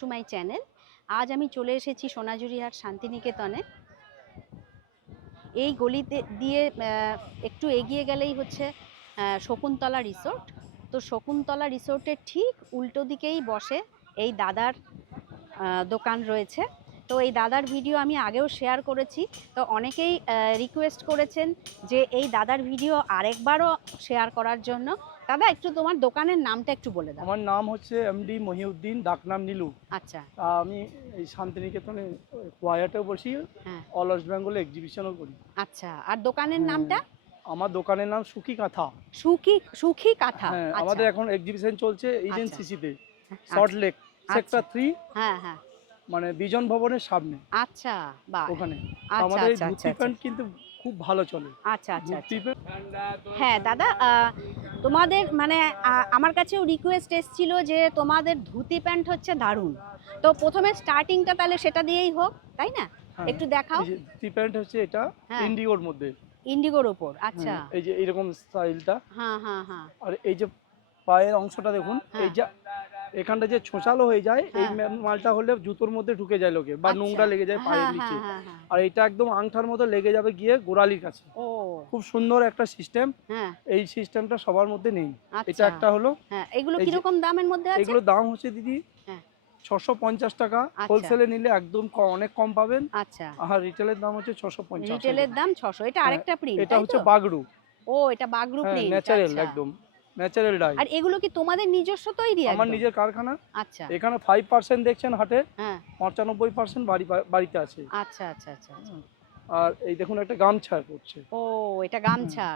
To my channel আজ আমি চলে এসেছি সোনাঝুরিহাট শান্তিনিকেতনে। এই গলিতে দিয়ে একটু এগিয়ে গেলেই হচ্ছে শকুন্তলা রিসোর্ট তো শকুন্তলা রিসোর্টের ঠিক উল্টো দিকেই বসে এই দাদার দোকান রয়েছে। তো এই দাদার ভিডিও আমি আগেও শেয়ার করেছি। তো অনেকেই রিকোয়েস্ট করেছেন যে এই দাদার ভিডিও আরেকবারও শেয়ার করার জন্য। দাদা একটু তোমার দোকানের নামটা একটু বলে দাও। আমার নাম হচ্ছে এমডি মহিউদ্দিন ডাকনাম নীলু। আচ্ছা। আমি এই শান্তিনিকেতনে কোয়ায়াটেও বসি হ্যাঁ। অল ওয়েস্ট বেঙ্গলে এক্সিবিশনও করি। আচ্ছা আর দোকানের হ্যাঁ, নামটা? আমার দোকানের নাম সুখী কাঁথা। সুখী সুখী কাঁথা। হ্যাঁ আচ্ছা। আমাদের এখন এক্সিবিশন চলছে ইডেন। সিসিতে শর্ট লেক সেক্টর থ্রি হ্যাঁ হ্যাঁ। মানে বিজন ভবনের সামনে। আচ্ছা ওখানে। আচ্ছা আমাদের আচ্ছা ধুতি প্যান্ট কিন্তু খুব ভালো চলে। আচ্ছা আচ্ছা আচ্ছা। হ্যাঁ দাদা তোমাদের মানে আমার কাছেও রিকোয়েস্ট এসেছিল যে তোমাদের ধুতি প্যান্ট হচ্ছে দারুণ। তো প্রথমে স্টার্টিংটা তাহলে সেটা দিয়েই হোক তাই না? হ্যাঁ, একটু দেখাও। ধুতি প্যান্ট হচ্ছে এটা হ্যাঁ। ইন্ডিগোর মধ্যে। ইন্ডিগোর ওপর আচ্ছা। হ্যাঁ, এই যে এরকম স্টাইলটা হ্যাঁ হ্যাঁ হ্যাঁ। আর এই যে পায়ের অংশটা দেখুন হ্যাঁ। এই যে এখানটা যে ছোঁচালো হয়ে যায় এই হ্যাঁ। মালটা হলে জুতোর মধ্যে ঢুকে যায় লোকে বা আচ্ছা। নোংরা লেগে যায় পায়ের হ্যাঁ নিচে। হ্যাঁ আর এটা একদম আংটার মতো লেগে যাবে গিয়ে গোড়ালির কাছে। খুব সুন্দর একটা সিস্টেম এই সিস্টেমটা সবার মধ্যে নেই। এটা আচ্ছা একটা হলো এগুলো কীরকম দামের মধ্যে আছে? এগুলোর দাম হচ্ছে দিদি। ছশো পঞ্চাশ টাকা। আচ্ছা। হোলসেলে নিলে একদম অনেক কম পাবেন। আচ্ছা। আর রিটেলের দাম হচ্ছে ছশো পঞ্চাশ রিটেলের দাম ছশো। এটা আরেকটা প্রিন্ট এটা হচ্ছে বাগরু। ও এটা হ্যাঁ প্রিন্ট ন্যাচারাল একদম। Natural dye. আর এগুলো কি তোমাদের নিজস্ব তৈরি আমার নিজের কারখানা। আচ্ছা। এখানে ফাইভ পার্সেন্ট দেখছেন হাটে হ্যাঁ। পঁচানব্বই পার্সেন্ট বাড়ি বাড়িতে আছে। আচ্ছা আচ্ছা আচ্ছা আচ্ছা। আর এই দেখুন একটা গামছা পড়ছে। ও এটা গামছা।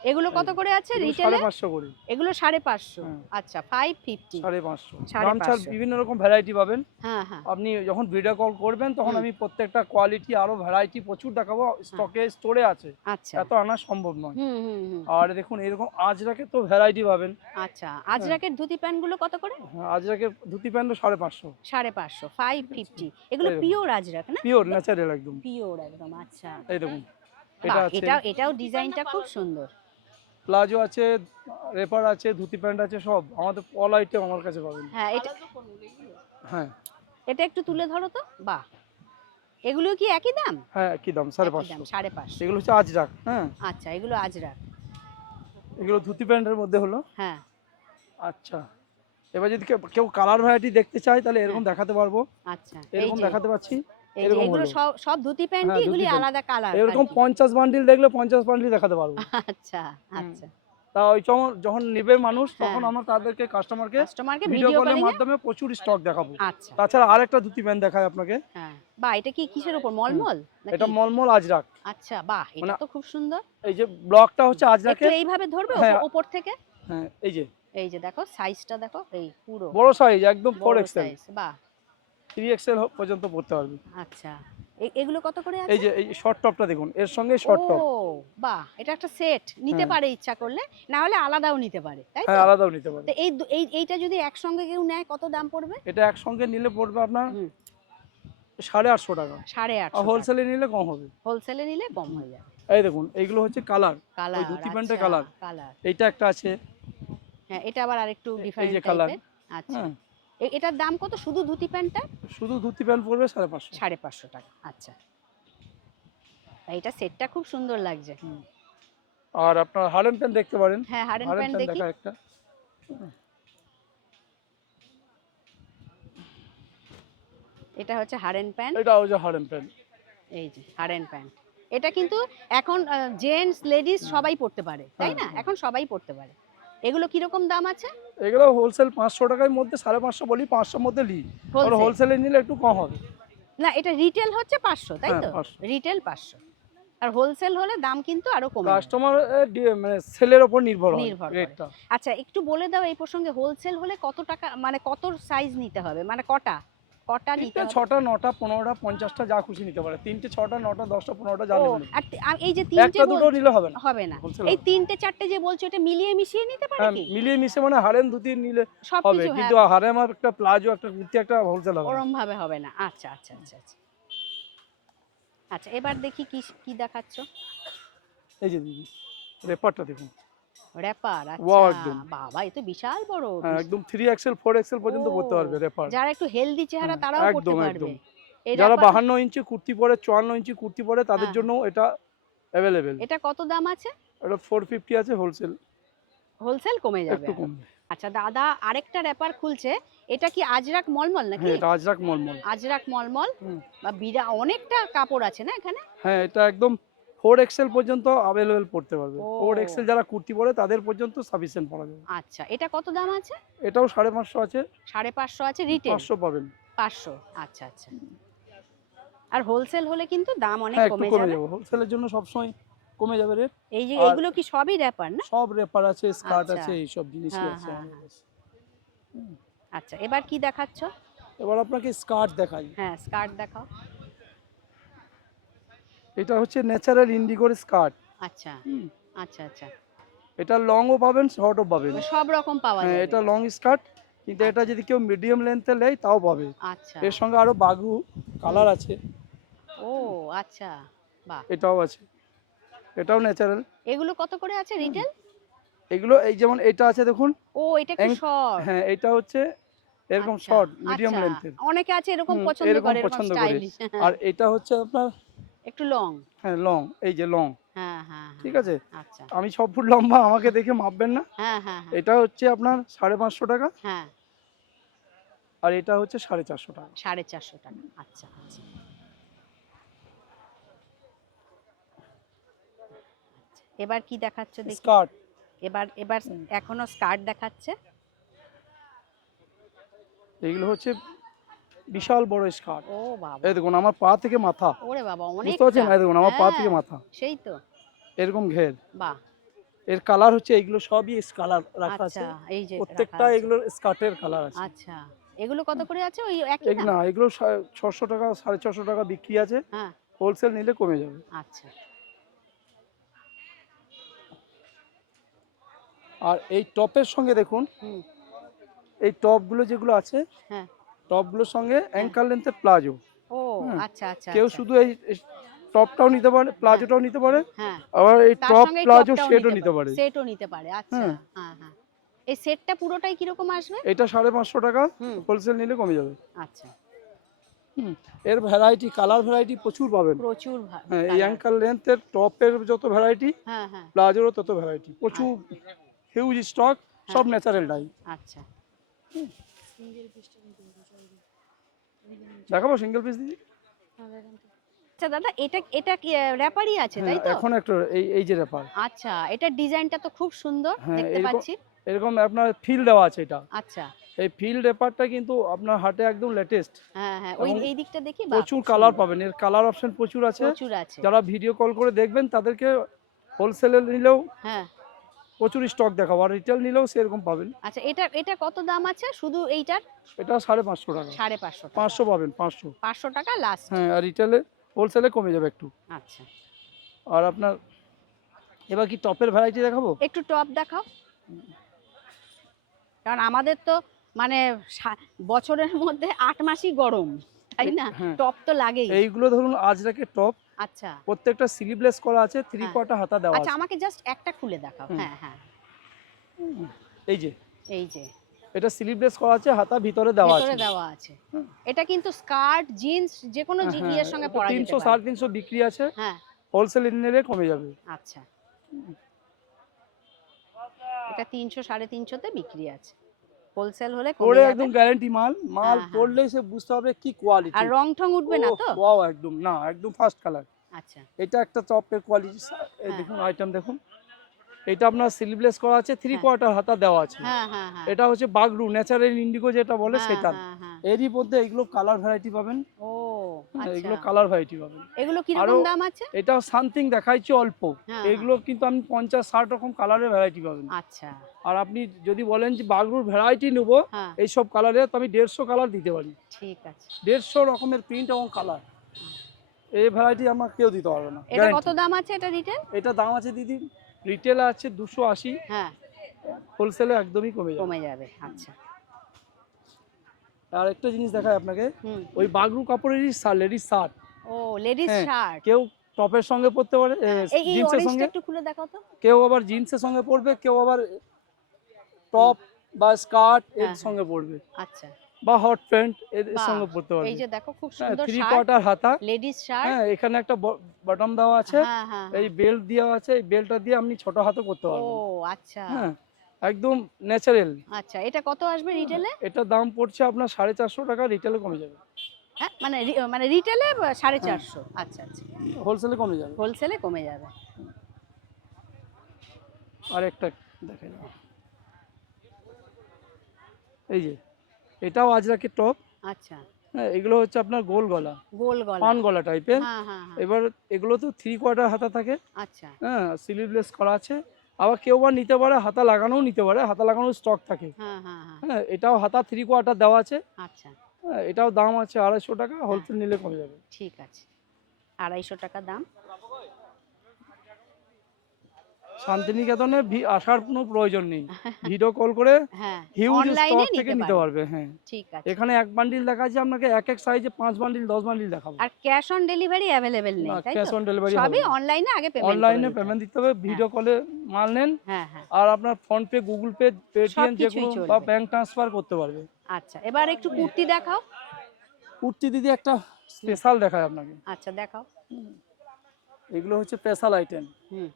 এগুলো কত করে আছে রিটেলে সাড়ে পাঁচশো করে। এগুলো সাড়ে পাঁচশো। হ্যাঁ। আচ্ছা ফাইভ ফিফটি সাড়ে পাঁচশো। সাড়ে গামছার বিভিন্ন রকম ভ্যারাইটি পাবেন। হ্যাঁ হ্যাঁ। আপনি যখন ভিডিও কল করবেন তখন আমি প্রত্যেকটা কোয়ালিটি আরও ভ্যারাইটি প্রচুর দেখাবো। স্টকে স্টোরে আছে। আচ্ছা। এত আনা সম্ভব নয়। হুম হুম হুম। আর দেখুন এরকম আজরাকে তো ভ্যারাইটি পাবেন। আচ্ছা আজরাকের ধুতি প্যান্টগুলো কত করে? হ্যাঁ, আজরাকে ধুতি প্যান্ট সাড়ে পাঁচশো। সাড়ে পাঁচশো ফাইভ ফিফটি এগুলো এরকম। পিওর আজরাক না? পিওর ন্যাচারাল একদম। পিওর একদম আচ্ছা। এই দেখুন এটা এটাও ডিজাইনটা খুব সুন্দর। প্লাজো আছে রেপার আছে ধুতি প্যান্ট আছে সব। আমাদের অল আইটেম আমার কাছে পাবেন। হ্যাঁ এটা হ্যাঁ। এটা একটু তুলে ধরো তো। বাহ। এগুলো কি একই দাম? হ্যাঁ কি দাম সাড়ে একই পাঁচশো। দাম সাড়ে পাঁচশো। এগুলো হচ্ছে আজরাক হ্যাঁ। আচ্ছা এগুলো আজরাক। এগুলো ধুতি প্যান্টের মধ্যে হলো? হ্যাঁ। আচ্ছা। এবার যদি কেউ- কেউ কালার ভ্যারাইটি দেখতে চায় তাহলে এরকম দেখাতে পারব। আচ্ছা এরকম দেখাতে পাচ্ছি। এরকম এগুলো সব সব ধুতি প্যান্টই হ্যাঁ, এগুলি আলাদা কালার এরকম পঞ্চাশ বান্ডিল দেখলে পঞ্চাশ বান্ডিল দেখাতে পারব। আচ্ছা আচ্ছা। তা ওই যখন নেবে মানুষ তখন হ্যাঁ। আমরা তাদেরকে কাস্টমারকে কাস্টমারকে ভিডিও কলের মাধ্যমে প্রচুর স্টক দেখাবো। আচ্ছা। তাছাড়া আরেকটা ধুতি প্যান্ট দেখায় আপনাকে। হ্যাঁ। বাহ এটা কি কিসের উপর মলমল এটা মলমল আজরাক। আচ্ছা বাহ এটা মানে- তো খুব সুন্দর। এই যে ব্লকটা হচ্ছে একটু এইভাবে ধরবে ওপর থেকে? হ্যাঁ এই যে। এই যে দেখো সাইজটা দেখো এই পুরো। বড় সাইজ একদম ফোর বড় এক্সেল সাইজ বাহ। থ্রি এক্সেল পর্যন্ত পড়তে পারবে। আচ্ছা। এগুলো কত করে আছে? এই যে এই শর্ট টপটা দেখুন এর সঙ্গে শর্ট টপ বাহ এটা একটা সেট নিতে। পারে ইচ্ছা করলে না হলে আলাদাও নিতে পারে তাই হ্যাঁ আলাদাও নিতে পারবে তো এই এই এইটা যদি একসঙ্গে কেউ নেয় কত দাম পড়বে? এটা একসঙ্গে নিলে পড়বে আপনার সাড়ে আটশো টাকা। সাড়ে আটশো হোলসেলে নিলে কম হবে। হোলসেলে নিলে কম হয়ে যাবে। এই দেখুন এইগুলো হচ্ছে কালার কালার ধুতি প্যান্টের colour। কালার এইটা একটা আছে। হ্যাঁ এটা আবার আরেকটু ডিফারেন্ট টাইপের আচ্ছা। এটার দাম কত? শুধু ধুতি প্যান্টটা? শুধু ধুতি প্যান্ট পড়বে সাড়ে পাঁচশো। সাড়ে পাঁচশো টাকা আচ্ছা। এইটা সেটটা খুব সুন্দর লাগছে আর আপনার হারেন প্যান্ট দেখতে পারেন। হ্যাঁ হারেন হারেন প্যান্ট দেখি। একটা। এটা হচ্ছে হারেন প্যান্ট। এটা হচ্ছে হারেন প্যান্ট। এই যে হারেন প্যান্ট। এটা কিন্তু এখন জেন্টস লেডিস সবাই পড়তে পারে তাই না? হ্যাঁ। এখন সবাই পড়তে পারে। এগুলো কীরকম দাম আছে? এগুলো হোলসেল পাঁচশো টাকার মধ্যে সাড়ে পাঁচশো বলি পাঁচশোর মধ্যে নিই। আর হোলসেলে নিলে একটু কম হবে। না এটা রিটেল হচ্ছে পাঁচশো তাই হ্যাঁ, তো? রিটেল পাঁচশো। আর হোলসেল হলে দাম কিন্তু আরও কমে। কাস্টমার মানে সেলের ওপর নির্ভর নির্ভর। আচ্ছা একটু বলে দাও এই প্রসঙ্গে হোলসেল হলে কত টাকা মানে কত সাইজ নিতে হবে? মানে কটা? কটা নিতে হবে। ছটা নটা পনেরোটা পঞ্চাশটা যা খুশি নিতে পারে। তিনটে ছটা নটা দশটা পনেরোটা যা ও, নেবেন আর এই যে তিনটে একটা দুটো নিলে হবে না। হবে না। এই। তিনটে চারটে যে বলছো এটা মিলিয়ে মিশিয়ে নিতে পারে হ্যাঁ কি? মিলিয়ে মিশে মানে হারেন ধুতি নিলে হবে। সবকিছু কিন্তু হারেম আর একটা প্লাজো একটা কুর্তি একটা হোলসেল হবে ওরম ভাবে হবে না। আচ্ছা আচ্ছা আচ্ছা আচ্ছা। আচ্ছা এবার দেখি কি কি দেখাচ্ছ। এই যে দিদি রেপারটা দেখুন। র্যাপার আচ্ছা। বাবা এ তো বিশাল বড় হ্যাঁ একদম থ্রি এক্সেল ফোর এক্সেল পর্যন্ত পড়তে পারবে রেপার যারা একটু হেলদি চেহারা তারাও পড়তে পারবে। যারা wrapper- বাহান্ন ইঞ্চি কুর্তি পরে চুয়ান্ন ইঞ্চি কুর্তি পরে তাদের হ্যাঁ। জন্য এটা অ্যাভেলেবেল এটা কত দাম আছে? এটা ফোর ফিফটি আছে হোলসেল হোলসেল কমে যাবে একটু কম আচ্ছা দাদা আরেকটা র্যাপার খুলছে এটা কি আজরাক মলমল নাকি? হ্যাঁ এটা আজরাক মলমল। আজরাক মলমল। বা বিরা অনেকটা কাপড় আছে না এখানে? হ্যাঁ এটা একদম ফোর এক্সেল পর্যন্ত অ্যাভেলেবেল পড়তে পারবে। ফোর এক্সেল যারা কুর্তি পরে তাদের পর্যন্ত সাফিসিয়েন্ট পাওয়া যাবে। আচ্ছা এটা কত দাম আছে? এটাও সাড়ে পাঁচশো আছে। সাড়ে পাঁচশো আছে রিটেল পাঁচশো পাবেন। পাঁচশো আচ্ছা আচ্ছা। আর হোলসেল হলে কিন্তু দাম অনেক হ্যাঁ কমে যাবে। হোলসেলের জন্য সবসময় কমে যাবে রেট এই যে এইগুলো কি সবই র্যাপার না? সব রেপার আছে স্কার্ট আচ্ছা। আছে এইসব জিনিসই হ্যাঁ, আছে। হ্যাঁ। আচ্ছা এবার কি দেখাচ্ছ? এবার আপনাকে স্কার্ট দেখাই। হ্যাঁ স্কার্ট দেখাও। এটা হচ্ছে ন্যাচারাল ইন্ডিগোর স্কার্ট আচ্ছা। আচ্ছা আচ্ছা। এটা লংও পাবেন শর্টও পাবেন। সব রকম পাওয়া হ্যাঁ যাবে। এটা লং স্কার্ট কিন্তু এটা যদি কেউ মিডিয়াম লেন্থে নেয় তাও পাবে। আচ্ছা। এর সঙ্গে আরও বাগু কালার আছে। ও আচ্ছা। বাহ। এটাও আছে। এটাও ন্যাচারাল এগুলো কত করে আছে রিটেল এগুলো এই যেমন এটা আছে দেখুন। ও এটা কি শর্ট হ্যাঁ এটা হচ্ছে এরকম শর্ট মিডিয়াম লেন্থের অনেকে আছে এরকম পছন্দ করে এরকম পছন্দ করে। আর এটা হচ্ছে আপনার একটু লং হ্যাঁ লং এই যে লং হ্যাঁ হ্যাঁ ঠিক আছে? আচ্ছা। আমি ছ ফুট লম্বা আমাকে দেখে মাপবেন না। হ্যাঁ হ্যাঁ হ্যাঁ। এটা হচ্ছে আপনার সাড়ে পাঁচশো টাকা। হ্যাঁ। আর এটা হচ্ছে সাড়ে চারশো টাকা। সাড়ে চারশো টাকা। আচ্ছা আচ্ছা। এবার কি দেখাচ্ছ দেখি? স্কার্ট। এবার এবার এখনও স্কার্ট দেখাচ্ছে? এগুলো হচ্ছে বিশাল বড় স্কার্ট। ও বাবা। এই দেখুন আমার পা থেকে মাথা। ওরে বাবা অনেক বুঝতে পারছেন? এই দেখুন আমার পা থেকে মাথা। সেই তো। এরকম ঘের। বাহ। এর কালার হচ্ছে এগুলো সবই কালার রাখা আছে। আচ্ছা এই যে প্রত্যেকটা। এগুলোর স্কার্টের কালার আছে। আচ্ছা এগুলো কত করে আছে? ওই একই না? এগুলো ছশো টাকা সাড়ে ছশো টাকা বিক্রি আছে। হ্যাঁ। হোলসেল নিলে কমে যাবে। আচ্ছা। আর এই টপের সঙ্গে দেখুন এই টপগুলো যেগুলো আছে হ্যাঁ। টপগুলোর সঙ্গে অ্যাঙ্কার লেন্থের প্লাজো ও আচ্ছা আচ্ছা কেউ আচ্ছা। শুধু এই টপটাও নিতে পারে প্লাজোটাও নিতে পারে হ্যাঁ আবার এই টপ প্লাজো সেটও নিতে পারে সেটও নিতে পারে আচ্ছা হ্যাঁ। হ্যাঁ হ্যাঁ। এই সেটটা পুরোটাই কীরকম আসবে? এটা সাড়ে পাঁচশো টাকা হোলসেল নিলে কমে যাবে। আচ্ছা। এর ভ্যারাইটি কালার ভ্যারাইটি প্রচুর পাবেন। প্রচুর হ্যাঁ এই। অ্যাঙ্কার লেন্থের টপের যত ভ্যারাইটি হ্যাঁ হ্যাঁ। প্লাজোরও তত ভ্যারাইটি প্রচুর হিউজ স্টক সব হ্যাঁ। ন্যাচারাল ডাই আচ্ছা। দেখাবো সিঙ্গেল পিস দিদি? আচ্ছা দাদা এটা এটা কি র্যাপারই আছে তাই হ্যাঁ, তো? এখন একটু এই এই যে ব্যাপার আচ্ছা এটা ডিজাইনটা তো খুব সুন্দর হ্যাঁ, দেখতে এরকম- পাচ্ছি। এরকম আপনার ফিল দেওয়া আছে এটা। আচ্ছা। এই ফিল রেপারটা কিন্তু আপনার হাটে একদম লেটেস্ট হ্যাঁ হ্যাঁ ওই এই দিকটা দেখি প্রচুর কালার পাবেন এর কালার অপশন প্রচুর আছে। প্রচুর আছে। যারা ভিডিও কল করে দেখবেন তাদেরকে হোলসেলে নিলেও হ্যাঁ। প্রচুর স্টক দেখাবো। আর রিটেল নিলেও সেরকম পাবেন। আচ্ছা এটা এটা কত দাম আছে? শুধু এইটার? এটা সাড়ে পাঁচশো টাকা। সাড়ে পাঁচশো পাঁচশো পাবেন পাঁচশো। পাঁচশো টাকা লাস্ট হ্যাঁ আর রিটেলে হোলসেলে কমে যাবে একটু। আচ্ছা। আর আপনার এবার কি টপের ভ্যারাইটি দেখাবো? একটু টপ দেখাও। কারণ আমাদের তো মানে বছরের মধ্যে আট মাসই গরম তাই না? হ্যাঁ। টপ তো লাগেই। এইগুলো ধরুন আজরাকের টপ আচ্ছা। প্রত্যেকটা স্লিভলেস করা আছে থ্রি হ্যাঁ। কোয়ার্টার হাতা দেওয়া আচ্ছা আছে। আমাকে জাস্ট একটা খুলে দেখাও। হ্যাঁ হ্যাঁ। এই যে। এই যে। এটা স্লিভলেস করা আছে হাতা ভিতরে দেওয়া আছে। ভেতরে দেওয়া আছে। এটা কিন্তু স্কার্ট জিন্স যে কোনো জি- হ্যাঁ, সঙ্গে পরা যেতে পারে। সাড়ে তিনশো বিক্রি আছে। হ্যাঁ। হোলসেল নিলে কমে যাবে। আচ্ছা। এটা তিনশো সাড়ে তিনশোতে বিক্রি আছে। হোলসেল হলে পরে একদম গ্যারান্টি মাল মাল হ্যাঁ, হ্যাঁ। সে বুঝতে হবে কি কোয়ালিটি আর রং ঠং উঠবে না তো? ওয়াও একদম না একদম ফার্স্ট কালার আচ্ছা। এটা একটা টপের কোয়ালিটি এই হ্যাঁ। দেখুন আইটেম দেখুন। এটা আপনার স্লিভলেস করা আছে থ্রি। কোয়ার্টার হাতা দেওয়া আছে। এটা হচ্ছে বাগরু ন্যাচারাল ইন্ডিগো যেটা বলে সেটা। এরই মধ্যে এগুলো কালার ভ্যারাইটি পাবেন। ও এগুলো আচ্ছা কালার ভ্যারাইটি পাবেন। এগুলো কীরকম আরো- দাম আছে? এটা সামথিং দেখাইছি অল্প। হ্যাঁ, এগুলো কিন্তু আপনি পঞ্চাশ ষাট রকম কালারের ভ্যারাইটি পাবেন। আচ্ছা। আর আপনি যদি বলেন যে বাগরুর ভ্যারাইটি নেব হ্যাঁ। এইসব কালারের তো আমি দেড়শো কালার দিতে পারি। ঠিক আছে। দেড়শো রকমের প্রিন্ট এবং কালার এই ভ্যারাইটি আমার কেউ দিতে পারবে না এটা কত দাম আছে এটা রিটেল এটা দাম আছে দিদি রিটেলে আছে দুশো আশি। হ্যাঁ। হোলসেলে একদমই কমে যাবে। কমে যাবে আচ্ছা। আর একটা জিনিস দেখায় আপনাকে। ওই বাগরু কাপড়েরই লেডিস শার্ট। ও লেডিস হ্যাঁ, শার্ট। কেউ টপের সঙ্গে পরতে পারে এই জিন্সের সঙ্গে। একটু খুলে দেখাও তো। কেউ আবার জিন্সের সঙ্গে পরবে কেউ আবার টপ বা স্কার্ট এর হ্যাঁ, সঙ্গে পরবে। আচ্ছা। বা হট প্যান্ট এর সঙ্গে পরতে পারবে। এই যে দেখো খুব সুন্দর থ্রি কোয়ার্টার হাতা। Ladies shirt. হ্যাঁ এখানে একটা বটম দেওয়া আছে। হ্যাঁ হ্যাঁ এই বেল্ট দেওয়া আছে এই বেল্টটা দিয়ে আপনি ছোট হাতে করতে ও আচ্ছা। হ্যাঁ একদম ন্যাচারাল। আচ্ছা এটা কত আসবে রিটেলে এটার দাম পড়ছে আপনার সাড়ে চারশো টাকা রিটেলে কমে যাবে। হ্যাঁ মানে মানে রিটেলে সাড়ে হ্যাঁ। চারশো আচ্ছা আচ্ছা। হোলসেলে কমে যাবে। হোলসেলে কমে যাবে। আর একটা দেখে এই যে এটাও আজরাকের টপ আচ্ছা। হ্যাঁ এগুলো হচ্ছে আপনার গোল গলা। গোল গলা। পান গলা টাইপের হ্যাঁ হ্যাঁ হ্যাঁ। এবার এগুলো তো থ্রি কোয়ার্টার হাতা থাকে। আচ্ছা। হ্যাঁ স্লিভলেস করা আছে। আবার কেউ বা নিতে পারে হাতা লাগানোও নিতে পারে হাতা লাগানোর স্টক থাকে। হ্যাঁ হ্যাঁ হ্যাঁ। হ্যাঁ এটাও হাতা থ্রি কোয়ার্টার দেওয়া আছে। আচ্ছা। এটাও দাম আছে আড়াইশো টাকা হোলসেল নিলে কমে যাবে। ঠিক আছে। আড়াইশো টাকা দাম। শান্তিনিকেতনে আসার কোনো প্রয়োজন নেই। ভিডিও কল করে হ্যাঁ হিউজ স্টক থেকে নিতে পারবে হ্যাঁ। ঠিক আছে। এখানে এক বান্ডিল দেখাচ্ছে আপনাকে এক এক সাইজে পাঁচ বান্ডিল দশ বান্ডিল দেখাবো। আর ক্যাশ অন ডেলিভারি অ্যাভেলেবেল নেই তাই ক্যাশ অন ডেলিভারি সবই অনলাইনে আগে পেমেন্ট অনলাইনে পেমেন্ট দিতে হবে ভিডিও কলে মাল নেন হ্যাঁ হ্যাঁ। আর আপনার PhonePe Google pay Paytm যে কোনো বা ব্যাংক ট্রান্সফার করতে পারবে। আচ্ছা এবার একটু কুর্তি দেখাও। কুর্তি দিদি একটা স্পেশাল দেখায় আপনাকে। আচ্ছা দেখাও। এগুলো হচ্ছে স্পেশাল আইটেম হুম।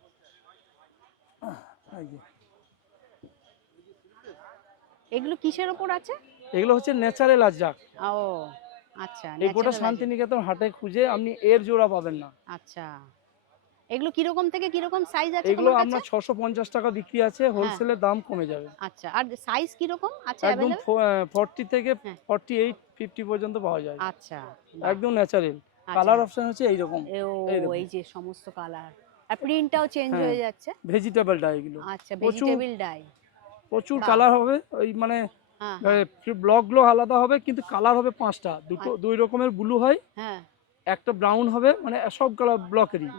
এগুলো কিসের ওপর আছে? এগুলো হচ্ছে ন্যাচারাল আজরাক ও আচ্ছা এই গোটা শান্তিনিকেতন হাটে খুঁজে আপনি এর জোড়া পাবেন না। আচ্ছা এগুলো কীরকম থেকে কীরকম সাইজ আছে এগুলো ছশো পঞ্চাশ টাকা বিক্রি আছে হোলসেলের দাম কমে যাবে। আচ্ছা আর সাইজ কীরকম আছে একদম অ্যাভেলেবল ফর্টি থেকে হ্যাঁ। ফর্টি এইট ফিফটি পর্যন্ত পাওয়া যায়। আচ্ছা একদম ন্যাচারাল। কালার অপশন হচ্ছে এই দেখুন। এই যে সমস্ত কালার আর প্রিন্টটাও চেঞ্জ হ্যাঁ। হয়ে যাচ্ছে। ভেজিটেবল ডাই এগুলো। আচ্ছা ভেজিটেবল ডাই প্রচুর কালার হবে ওই মানে হ্যাঁ ব্লকগুলো আলাদা হবে কিন্তু কালার হবে পাঁচটা। দুটো আচ্ছা। দুই রকমের ব্লু হয় হ্যাঁ। একটা ব্রাউন হবে মানে সব কালার ব্লকেরই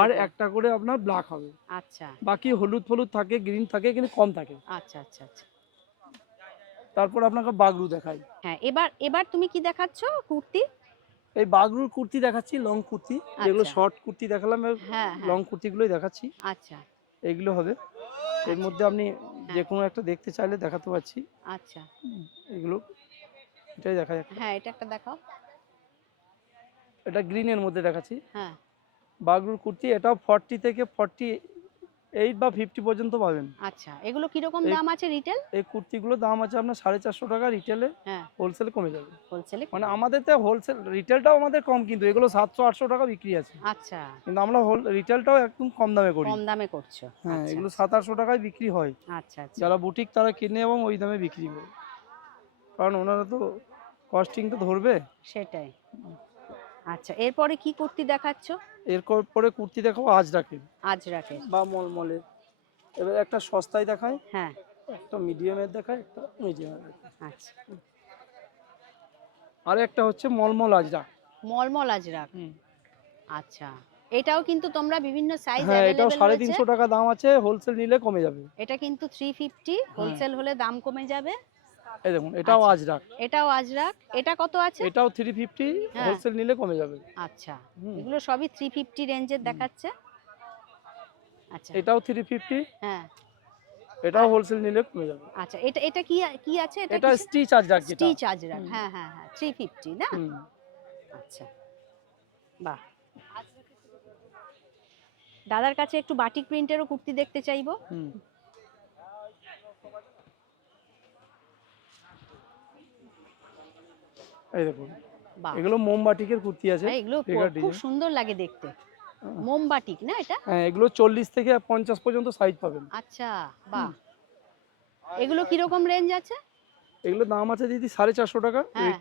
আর একটা করে আপনার ব্ল্যাক হবে। আচ্ছা। বাকি হলুদ হলুদ থাকে গ্রিন থাকে কিন্তু কম থাকে। আচ্ছা আচ্ছা আচ্ছা। তারপর আপনাকে বাগরু দেখাই। হ্যাঁ এবার এবার তুমি কি দেখাচ্ছ কুর্তি? এই বাগরুর কুর্তি দেখাচ্ছি লং কুর্তি। যেগুলো আচ্ছা। শর্ট কুর্তি দেখালাম হ্যাঁ হ্যাঁ। লং কুর্তিগুলোই দেখাচ্ছি। আচ্ছা। এগুলো হবে। এর মধ্যে আপনি যে কোনো একটা দেখতে চাইলে দেখাতে পারছি। আচ্ছা। এগুলো এটাই দেখা যাক। হ্যাঁ এটা একটা দেখাও। এটা গ্রিনের মধ্যে দেখাচ্ছি। হ্যাঁ। বাগরুর কুর্তি এটাও ফর্টি থেকে ফর্টি এইট বা ফিফটি পর্যন্ত পাবেন। আচ্ছা এগুলো কীরকম দাম আছে রিটেল এই কুর্তিগুলোর দাম আছে আপনার সাড়ে চারশো টাকা রিটেলে হ্যাঁ। হোলসেলে কমে যাবে। হোলসেলে মানে আমাদের তো হোলসেল রিটেলটাও আমাদের কম কিন্তু এগুলো সাতশো আটশো টাকা বিক্রি আছে। আচ্ছা। কিন্তু আমরা হোল রিটেলটাও একদম কম দামে করি। কম দামে করছ। হ্যাঁ আচ্ছা, এগুলো সাত আটশো টাকায় বিক্রি হয়। আচ্ছা আচ্ছা। যারা বুটিক তারা কিনে এবং ওই দামে বিক্রি করে। কারণ ওনারা তো কস্টিং তো ধরবে। সেটাই। আচ্ছা এরপরে কি কুর্তি দেখাচ্ছ? এর পরে কুর্তি দেখাবো আজ রাখে আজ রাখে। বা মলমলের। এবার একটা সস্তায় দেখায় হ্যাঁ। একটা মিডিয়ামের দেখায় একটা মিডিয়ামের আচ্ছা। আর একটা হচ্ছে মলমল আজরা। মলমল আজরাক আচ্ছা। এটাও কিন্তু তোমরা বিভিন্ন সাইজ হ্যাঁ এটাও অ্যাভেলেবেল সাড়ে রয়েছে। তিনশো টাকা দাম আছে হোলসেল নিলে কমে যাবে। এটা কিন্তু থ্রি ফিফটি হ্যাঁ। হোলসেল হলে দাম কমে যাবে। এই দেখুন এটাও আচ্ছা। আজরাক। এটাও আজরাক। এটা কত আছে? এটাও থ্রি ফিফটি হ্যাঁ। হোলসেল নিলে কমে যাবে। আচ্ছা। এগুলো সবই থ্রি ফিফটি রেঞ্জের দেখাচ্ছে। আচ্ছা। এটাও থ্রি ফিফটি হ্যাঁ। এটাও হোলসেল নিলে কমে যাবে। আচ্ছা এটা এটা কি কি আছে? এটা এটা স্টিচ আজরাক যেটা। স্টিচ আজরাক। হ্যাঁ হ্যাঁ হ্যাঁ থ্রি ফিফটি না? হুম। আচ্ছা। বাহ। দাদার কাছে একটু বাটিক প্রিন্টেরও কুর্তি দেখতে চাইব। হুম। এই দেখুন। এগুলো মোমবাটিকের কুর্তি আছে। হ্যাঁ, এগুলো খুব সুন্দর লাগে দেখতে। মোমবাটিক না এটা? হ্যাঁ এগুলো চল্লিশ থেকে পঞ্চাশ পর্যন্ত সাইজ পাবেন। আচ্ছা বাহ। এগুলো রেঞ্জ আছে? এগুলো দাম আছে দিদি সাড়ে চারশো টাকা। হ্যাঁ।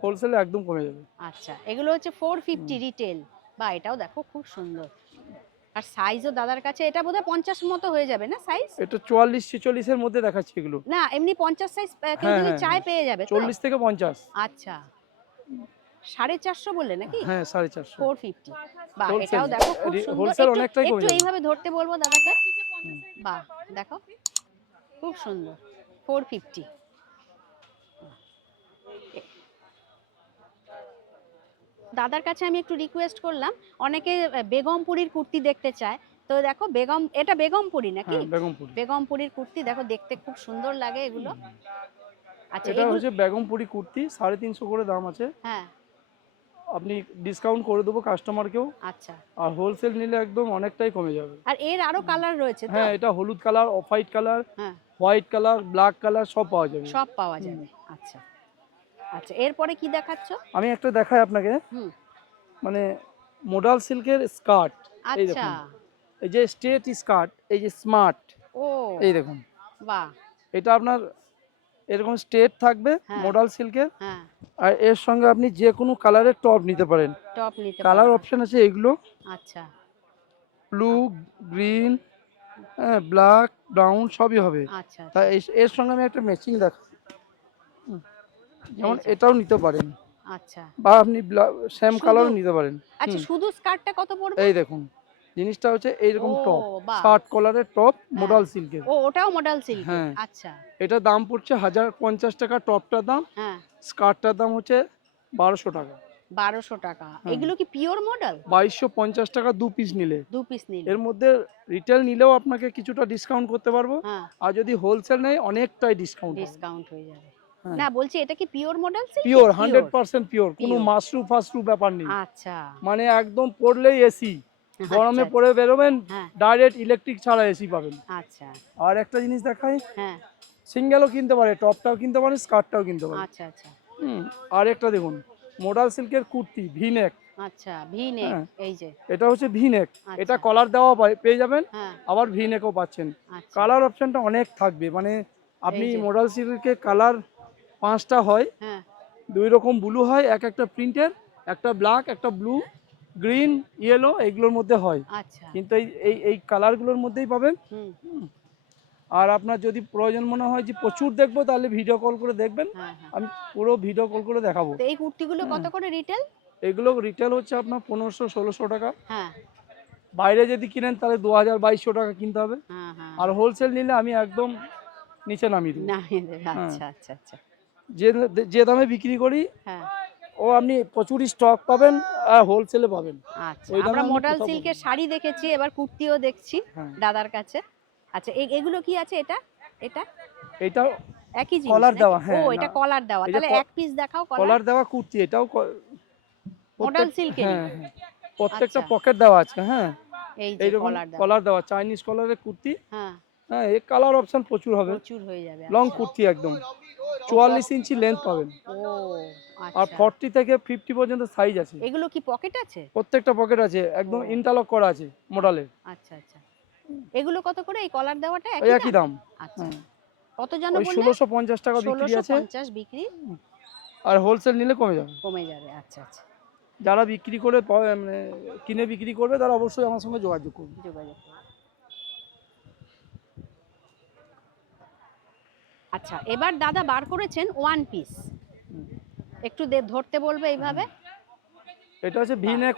হোলসেলে একদম কমে যাবে। আচ্ছা এগুলো হচ্ছে ফোর ফিফটি রিটেল বা এটাও দেখো খুব সুন্দর। আর সাইজও দাদার কাছে এটা বোধহয় পঞ্চাশ মতো হয়ে যাবে না সাইজ এটা চুয়াল্লিশ ছেচল্লিশের মধ্যে দেখাচ্ছি এগুলো। না এমনি পঞ্চাশ সাইজ কেউ হ্যাঁ, যদি হ্যাঁ, চায় পেয়ে যাবে তো? চল্লিশ থেকে পঞ্চাশ। আচ্ছা। সাড়ে চারশো বললে নাকি? হ্যাঁ সাড়ে চারশো। Four fifty. বাহ এটাও দেখো খুব সুন্দর। একটু- এইভাবে ধরতে বলব দাদাকে। বাহ দেখো। খুব সুন্দর। Four fifty. দাদার কাছে আমি একটু রিকোয়েস্ট করলাম অনেকে বেগমপুরীর কুর্তি দেখতে চায়। তো দেখো বেগম এটা বেগমপুরি নাকি? হ্যাঁ বেগমপুরীর কুর্তি দেখো দেখতে খুব সুন্দর লাগে এগুলো। এটা এগুলো হচ্ছে বেগমপুরি কুর্তি সাড়ে তিনশো করে দাম আছে। হ্যাঁ। আপনি ডিসকাউন্ট করে দেবো কাস্টমারকেও আচ্ছা। আর হোলসেল নিলে একদম অনেকটাই কমে যাবে। আর এর আরও কালার রয়েছে হ্যাঁ এটা হলুদ কালার অফ হোয়াইট কালার হ্যাঁ। হোয়াইট কালার ব্ল্যাক কালার সব পাওয়া যাবে। সব পাওয়া যাবে। আচ্ছা। আচ্ছা এরপরে কি দেখাচ্ছ? আমি একটা দেখাই আপনাকে। মানে মোডাল সিল্কের স্কার্ট এই আচ্ছা। দেখুন। এই যে স্ট্রেট স্কার্ট এই যে স্মার্ট ও। এই দেখুন। বাহ। এটা আপনার এরকম স্ট্রেট থাকবে হ্যাঁ। মোডাল সিল্কের হ্যাঁ। আর এর সঙ্গে আপনি যে কোনো কালারের টপ নিতে পারেন। টপ নিতে কালার অপশন আছে এগুলো। আচ্ছা। ব্লু গ্রিন হ্যাঁ ব্ল্যাক ব্রাউন সবই হবে। আচ্ছা তা এর সঙ্গে আমি একটা ম্যাচিং দেখ যেমন এটাও নিতে পারেন। আচ্ছা। বা আপনি শুধু- কালারও নিতে পারেন। আচ্ছা শুধু স্কার্টটা কত পড়বে? এই দেখুন। জিনিসটা হচ্ছে এইরকম টপ। শার্ট কলারের টপ মোডাল সিল্কের ও ওটাও মডেল সিল্ক হ্যাঁ। আচ্ছা। এটা দাম পড়ছে হাজার পঞ্চাশ টাকা টপটার দাম। হ্যাঁ। স্কার্টটার দাম হচ্ছে বারোশো টাকা। বারোশো টাকা। হ্যাঁ। এগুলো কি পিওর মডেল বাইশশো পঞ্চাশ টাকা দু পিস নিলে। দু পিস নিলে। এর মধ্যে রিটেল নিলেও আপনাকে কিছুটা ডিসকাউন্ট করতে পারব। হ্যাঁ। আর যদি হোলসেল নেয় অনেকটাই ডিসকাউন্ট ডিসকাউন্ট হয়ে যাবে। হ্যাঁ। না বলছি এটা কি pure modal silk pure hundred percent pure কোনো। মাশরু ফাশরু ব্যাপার নেই। আচ্ছা। মানে একদম পড়লেই এসি গরমে আচ্ছা, পরে বেরোবেন হ্যাঁ। ডাইরেক্ট ইলেকট্রিক ছাড়া এসি পাবেন। আচ্ছা। আর একটা জিনিস দেখাই হ্যাঁ। সিঙ্গেলও কিনতে পারে টপটাও কিনতে পারে স্কার্টটাও কিনতে পারে আচ্ছা আচ্ছা। আর একটা দেখুন মোডাল সিল্কের কুর্তি ভিনেক আচ্ছা হ্যাঁ। এই যে। এটা হচ্ছে ভিনেক আচ্ছা। এটা কলার দেওয়া পেয়ে যাবেন হ্যাঁ। আবার ভিনেকও পাচ্ছেন। আচ্ছা। কালার অপশনটা অনেক থাকবে মানে আপনি মোডাল সিল্কের কালার পাঁচটা হয় হ্যাঁ। দুই রকম ব্লু হয় এক একটা প্রিন্টের একটা ব্ল্যাক একটা ব্লু গ্রিন ইয়েলো এগুলোর মধ্যে হয়। আচ্ছা। কিন্তু এই এই এই কালারগুলোর মধ্যেই পাবেন। আর আপনার যদি প্রয়োজন মনে হয় যে প্রচুর দেখব তাহলে ভিডিও কল করে দেখবেন। হ্যাঁ হ্যাঁ। আমি পুরো ভিডিও কল করে দেখাবো। তো এই কুর্তিগুলো কত। করে রিটেল এগুলো রিটেল হচ্ছে আপনার পনেরোশো ষোলোশো টাকা। হ্যাঁ। বাইরে যদি কিনেন তাহলে দু হাজার বাইশশো টাকা কিনতে হবে। আর হোলসেল নিলে আমি একদম নিচে নামিয়ে হ্যাঁ। আচ্ছা আচ্ছা আচ্ছা। যে যে দামে বিক্রি করি হ্যাঁ। ও আপনি প্রচুর স্টক পাবেন আর হোলসেলে পাবেন। আচ্ছা আমরা আমি মডাল সিল্কের শাড়ি দেখেছি এবার কুর্তিও দেখছি হ্যাঁ। দাদার কাছে। আচ্ছা এগুলো কি আছে এটা? এটা? এটা একই জিনিস কলার দেওয়া, হ্যাঁ, ও এটা কলার দেওয়া। তাহলে এক পিস দেখাও কলার দেওয়া কুর্তি এটাও মডাল সিল্কের হ্যাঁ হ্যাঁ। প্রত্যেকটা আচ্ছা। পকেট দেওয়া আছে হ্যাঁ। এই যে কলার দেওয়া। কলার দেওয়া চাইনিজ কলারের কুর্তি। হ্যাঁ। হ্যাঁ এই কালার অপশন প্রচুর হবে। প্রচুর হয়ে যাবে লং আচ্ছা। কুর্তি একদম। চুয়াল্লিশ ইঞ্চি লেন্থ পাবেন। ও। আর আচ্ছা ফর্টি থেকে ফিফটি পর্যন্ত সাইজ আছে। এগুলো কি পকেট আছে? প্রত্যেকটা পকেট আছে একদম। ইন্টারলক করা আছে মডেলের আচ্ছা আচ্ছা। এগুলো কত করে? এই কলার দেওয়াটা একই দাম? আচ্ছা। হ্যাঁ। কত জন বললে? ষোলোশো পঞ্চাশ টাকা বিক্রি আছে। পঞ্চাশ বিক্রি। আর হোলসেল নিলে কমে যাবে। কমে যাবে আচ্ছা আচ্ছা। যারা বিক্রি করে মানে কিনে বিক্রি করবে তারা অবশ্যই আমার সঙ্গে যোগাযোগ করবে। যোগাযোগ। আচ্ছা এবার দাদা বার করেছেন ওয়ান পিস। একটু দে- ধরতে বলবে এইভাবে? এটা হচ্ছে ভিনেক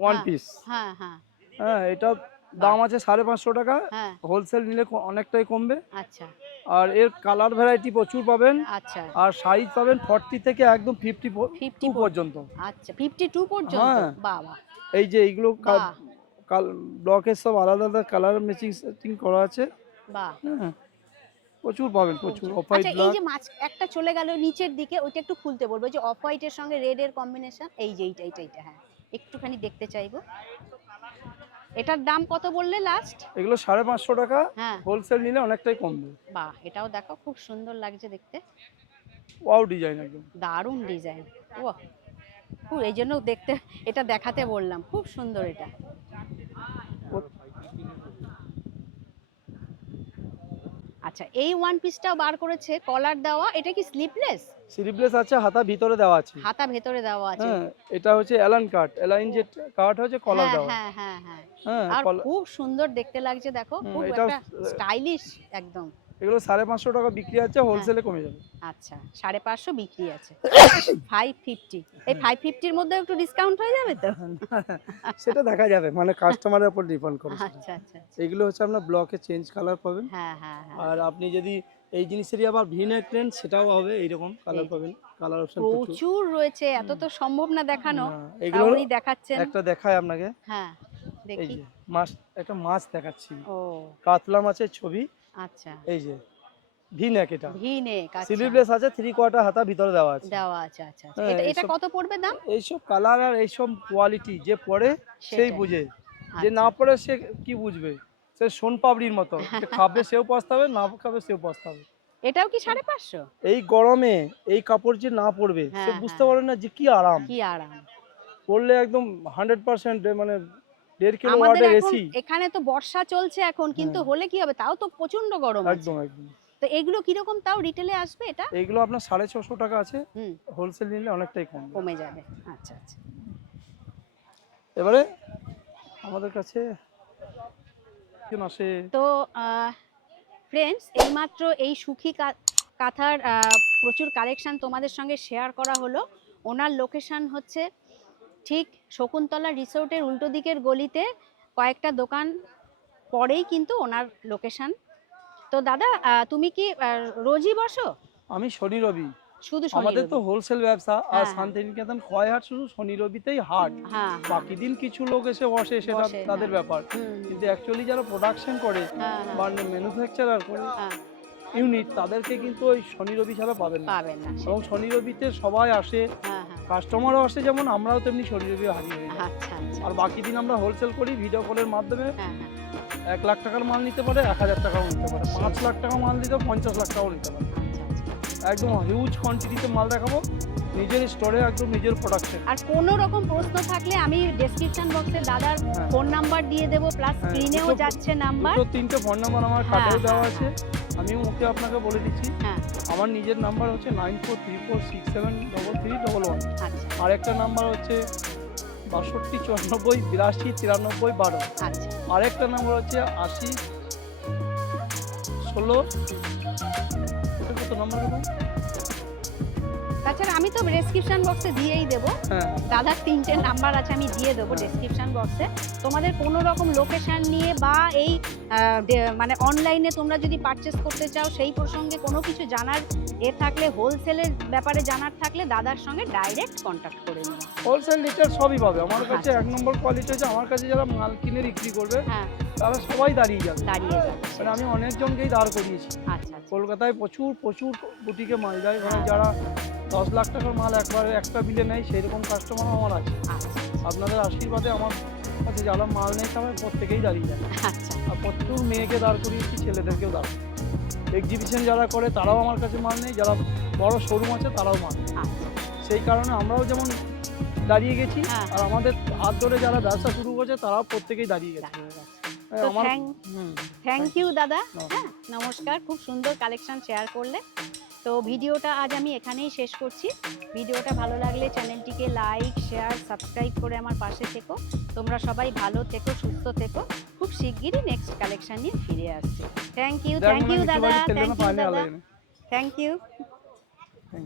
ওয়ান হ্যাঁ। পিস হ্যাঁ হ্যাঁ। হ্যাঁ এটা দাম আছে সাড়ে পাঁচশো টাকা। হ্যাঁ। হোলসেল নিলে ক- অনেকটাই কমবে। আচ্ছা। আর এর কালার ভ্যারাইটি প্রচুর পাবেন। আচ্ছা। আর সাইজ পাবেন ফর্টি থেকে একদম ফিফটি ফিফটি টু পর্যন্ত। আচ্ছা ফিফটি টু পর্যন্ত? হ্যাঁ। বাবা। এই যে এইগুলো ব্লকের সব আলাদা আলাদা কালার ম্যাচিং সেটিং করা আছে। বাহ। হ্যাঁ। প্রচুর পাবেন প্রচুর। অফ হোয়াইট আচ্ছা এই যে মাছ একটা চলে গেল নিচের দিকে ওইটা একটু খুলতে বলব যে অফ হোয়াইটের সঙ্গে রেড এর কম্বিনেশন এই যে এইটা এইটা এইটা হ্যাঁ। একটুখানি দেখতে চাইব। এটার দাম কত বললে লাস্ট এগুলো সাড়ে পাঁচশো টাকা। হ্যাঁ। হোলসেল নিলে অনেকটাই কমবে। বাহ এটাও দেখো খুব সুন্দর লাগছে দেখতে। ওয়াও ডিজাইন একদম। দারুণ ডিজাইন ও খুব এই জন্য দেখতে এটা দেখাতে বললাম। খুব সুন্দর এটা। আচ্ছা এই ওয়ান পিসটাও বার করেছে কলার দেওয়া এটা কি স্লিপলেস স্লিপলেস আছে হাতা ভিতরে দেওয়া আছে। হাতা ভিতরে দেওয়া আছে। হ্যাঁ এটা হচ্ছে অ্যালান কাট অ্যালাইন যে কাট হচ্ছে কলার হ্যাঁ দেওয়া। হ্যাঁ হ্যাঁ হ্যাঁ। হ্যাঁ আর খুব সুন্দর দেখতে লাগছে দেখো খুব একটা স্টাইলিশ একদম। এগুলো সাড়ে পাঁচশো টাকা বিক্রি আছে হোলসেলে কমে যাবে। আচ্ছা সাড়ে পাঁচশো বিক্রি আছে। ফাইভ ফিফটি এই ফাইভ ফিফটির মধ্যে একটু ডিসকাউন্ট হয়ে যাবে তো? সেটা দেখা যাবে মানে কাস্টমারের উপর ডিপেন্ড করে। আচ্ছা আচ্ছা আচ্ছা। এগুলো হচ্ছে আপনার ব্লকে চেঞ্জ কালার পাবেন। হ্যাঁ হ্যাঁ হ্যাঁ। আর আপনি যদি এই জিনিসেরই আবার ভিনেক ট্রেন্ড সেটাও হবে এইরকম কালার পাবেন। কালার অপশন প্রচুর। রয়েছে এত তো সম্ভব না দেখানো। এগুলো তাও দেখাচ্ছেন। একটা দেখায় আপনাকে। হ্যাঁ দেখি। মাছ একটা মাছ দেখাচ্ছি। ও। কাতলা মাছের ছবি আচ্ছা। এই যে ভিনেক এটা। ভি নেক আচ্ছা। স্লিভলেস আছে থ্রি কোয়ার্টার হাতা ভিতরে দেওয়া আছে। দেওয়া আছে আচ্ছা হ্যাঁ, এটা এটা কত পড়বে দাম? এইসব কালার আর এইসব কোয়ালিটি যে পড়ে সেই বুঝে। যে। না পড়ে সে কি বুঝবে? সে সোন মতো। খাবে সেও পস্তাবে না খাবে সেও পস্তাবে। এটাও কি এই গরমে এই কাপড় যে না পরবে সে হ্যাঁ, বুঝতে হ্যাঁ। পারে না যে কি আরাম। কি আরাম। পরলে একদম হান্ড্রেড পার্সেন্ট মানে দেড় কিলো ওয়াটের এখন এসি এখানে তো বর্ষা চলছে এখন কিন্তু হ্যাঁ। হলে কি হবে? তাও তো প্রচণ্ড গরম একদম একদম। তো এগুলো কীরকম? তাও রিটেলে আসবে এটা? এইগুলো আপনার সাড়ে ছশো টাকা আছে। হোলসেল নিলে অনেকটাই কম। কমে যাবে। আচ্ছা আচ্ছা। এবারে আমাদের কাছে আসে তো ফ্রেন্ডস এইমাত্র এই সুখী কাঁথার প্রচুর কালেকশন তোমাদের সঙ্গে শেয়ার করা হলো। ওনার লোকেশন হচ্ছে ঠিক শকুন্তলা রিসোর্টের উল্টো দিকের গলিতে কয়েকটা দোকান পরেই কিন্তু ওনার লোকেশন। তো দাদা তুমি কি রোজই বসো? আমি শনি রবি। শুধু আমাদের তো হোলসেল ব্যবসা আর হ্যাঁ, শান্তিনিকেতন খয়হাট শুধু শনি রবিতেই হাট। হ্যাঁ। বাকি দিন কিছু লোক এসে বসে সেটা তাদের হ্যাঁ। ব্যাপার। কিন্তু অ্যাকচুয়ালি যারা প্রোডাকশন করে বা ম্যানুফ্যাকচারার করে ইউনিট তাদেরকে কিন্তু ওই শনি রবি ছাড়া পাবেন না। এবং শনি রবিতে সবাই আসে কাস্টমারও আসে যেমন আমরাও তেমনি শরীর হারিয়ে হয়ে যাই। আচ্ছা আচ্ছা। আর বাকি দিন আমরা হোলসেল করি ভিডিও কলের মাধ্যমে। হ্যাঁ হ্যাঁ। এক লাখ টাকার মাল নিতে পারে এক হাজার টাকাও নিতে পারে। পাঁচ লাখ টাকা মাল দিতে পঞ্চাশ লাখ টাকাও নিতে পারে। আচ্ছা আচ্ছা। একদম হিউজ কোয়ান্টিটিতে মাল দেখাবো। নিজের স্টোরে একদম নিজের প্রোডাকশন আর কোনো রকম প্রশ্ন থাকলে আমি ডেসক্রিপশন বক্সে দাদার হ্যাঁ। ফোন নাম্বার দিয়ে দেবো প্লাস হ্যাঁ, স্ক্রিনেও যাচ্ছে নাম্বার দুটো তিনটে ফোন নাম্বার আমার হ্যাঁ, কার্ডেও দেওয়া হ্যাঁ, আছে। আমিও ওকে আপনাকে বলে দিচ্ছি। হ্যাঁ। আমার নিজের নাম্বার হচ্ছে nine four three four six seven double three double one আচ্ছা। আর একটা নাম্বার হচ্ছে বাষট্টি চুরানব্বই বিরাশি তিরানব্বই বারো। আচ্ছা। আরেকটা নাম্বার হচ্ছে আশি ষোলো। কত নাম্বার তাছাড়া আমি তো ডেসক্রিপশন বক্সে দিয়েই দেবো হ্যাঁ দাদার তিনটে নাম্বার আছে আমি দিয়ে দেবো। ডেসক্রিপশন বক্সে তোমাদের কোনো রকম লোকেশন নিয়ে বা এই মানে অনলাইনে তোমরা যদি পারচেস করতে চাও সেই প্রসঙ্গে কোনো কিছু জানার এ থাকলে হোলসেলের ব্যাপারে জানার থাকলে দাদার সঙ্গে ডাইরেক্ট কন্ট্যাক্ট করে নিও। হোলসেল রিটেল সবই পাবে। আমার কাছে আচ্ছা। এক নম্বর কোয়ালিটি হচ্ছে আমার কাছে যারা মাল কিনে বিক্রি করবে হ্যাঁ। তারা সবাই দাঁড়িয়ে যাবে। দাঁড়িয়ে যাবে মানে আমি অনেকজনকেই দাঁড় করিয়েছি। আচ্ছা আচ্ছা। কলকাতায় প্রচুর প্রচুর বুটিকে মাল যায়। মানে হ্যাঁ। যারা দশ লাখ টাকার মাল একবারে একটা বিলে নেয় সেই রকম কাস্টমার আমার আছে। আচ্ছা। আপনাদের আশীর্বাদে আমার কাছে যারা মাল নেই তারা প্রত্যেকেই দাঁড়িয়ে যায়। আচ্ছা। আর প্রচুর মেয়েকে দাঁড় করিয়েছি ছেলেদেরকেও দাঁড় এক্সিবিশন যারা করে তারাও আমার কাছে মাল নেই যারা বড় শোরুম আছে তারাও মাল নেই। আচ্ছা। সেই কারণে আমরাও যেমন দাঁড়িয়ে গেছি হ্যাঁ। আর আমাদের হাত ধরে যারা ব্যবসা শুরু করছে তারাও প্রত্যেকেই দাঁড়িয়ে গেছে। থ্যাংক ইউ দাদা। হ্যাঁ নমস্কার। খুব সুন্দর কালেকশন শেয়ার করলে। তো ভিডিওটা আজ আমি এখানেই শেষ করছি। ভিডিওটা ভালো লাগলে চ্যানেলটিকে লাইক শেয়ার সাবস্ক্রাইব করে আমার পাশে থেকো। তোমরা সবাই ভালো থেকো সুস্থ থেকো। খুব শিগগিরই নেক্সট কালেকশন নিয়ে ফিরে আসছি। থ্যাংক ইউ থ্যাংক ইউ দাদা থ্যাংক ইউ দাদা। Thank you